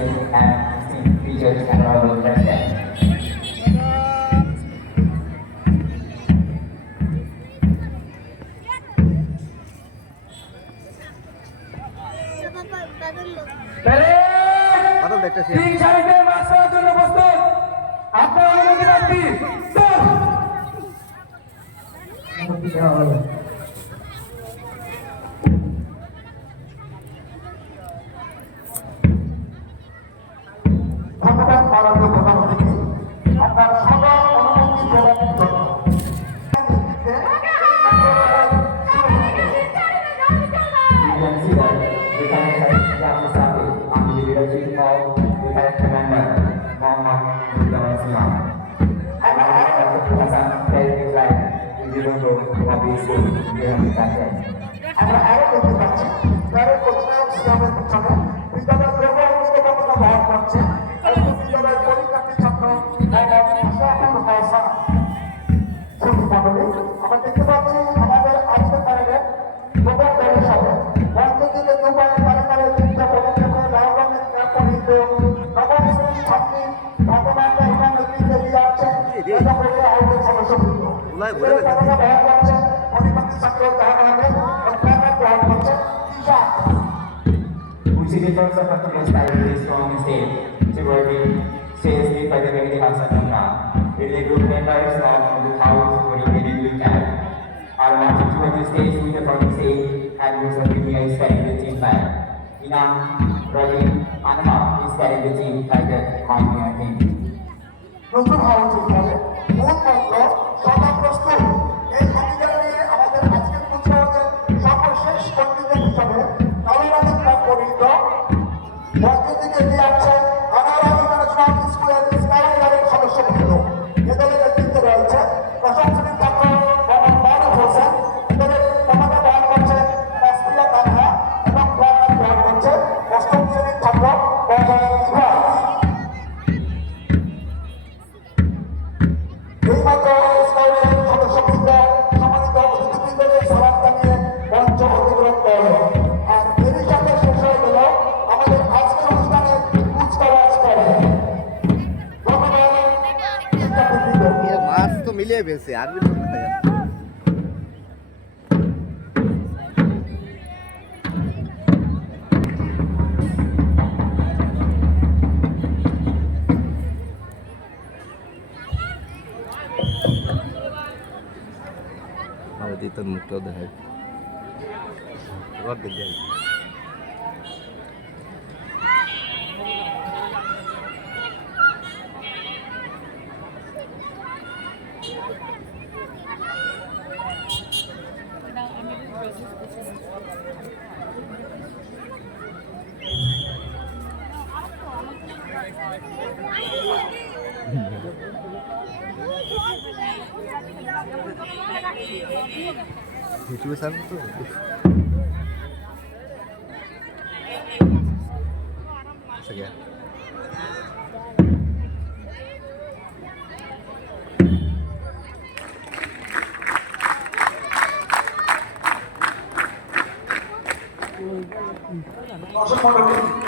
and features and all president. তিন সারিতে মাছ করার জন্য প্রস্তুত আপনার অনুমতি রাখছি ধন্যবাদ মাননীয় প্রধানমন্ত্রীকে আপনার সবার অনুমতি দেওয়ার জন্য আমরা আরো দেখতে পাচ্ছি তাদের কোচিং সিস্টেমের পিছনে বিদ্যালয় দ্রব্য ব্যবহার করছে এবং বিদ্যালয়ের পরীক্ষার্থী ছাত্র আমরা দেখতে পাচ্ছি আমাদের আজকের তারিখে প্রধান দলের সাথে রাজনীতিতে দুবারে তালিকারে চিন্তা পদক্ষেপে লাল রঙের ক্যাম্প পরিহিত নবম শ্রেণীর ছাত্রী ভাগবান্ধা ইমাম নেতৃত্বে দিয়ে আসছেন আয়োজক সদস্যবৃন্দ ব্যবহার করছেন পরীক্ষার্থী ছাত্র জাহানাদের ব্যবহার করছেন which is the first of the style strong state to working sales made by the very house of Nunga. It is a group members of the house for the very blue cat. Our marching towards the stage with the following state and was a premier is carrying the team flag. Inam, Rodin, Anama is carrying the team like the Harmony team. নতুন হওয়া উচিত হবে মূল মন্ত্র সদা প্রস্তুত এই অভিযান নিয়ে আমাদের আজকের কুচকাওয়াজের সর্বশেষ কর্মীদের হিসাবে কালীবাড়ির ক্লাব পরিহিত মসজিদকে নিয়ে আসছেন আনারা ইন্টারন্যাশনাল স্কুলের স্কাইলারের সদস্যবৃন্দ এদের নেতৃত্বে রয়েছে প্রশাসনিক ছাত্র মোহাম্মদ মারুফ হোসেন এদের পতাকা বহন করছেন তাসফিয়া তানহা এবং প্রাণ বহন করছে অষ্টম শ্রেণীর ছাত্র ইভা এইমাত্র স্কাউটের সদস্যবৃন্দ সম্মানিত অতিথিবৃন্দকে সালাম জানিয়ে মঞ্চ অতিক্রম করে আর এরই সাথে শেষ হয়ে গেল আমাদের আজকের অনুষ্ঠানে কুচকাওয়াজ করে ধন্যবাদ শিক্ষার্থীবৃন্দ মাছ তো মিলিয়ে ফেলছে আর তোর মুখটাও দেখায় দেখে YouTube sana tuh. Sekian. দর্শক মণ্ডলী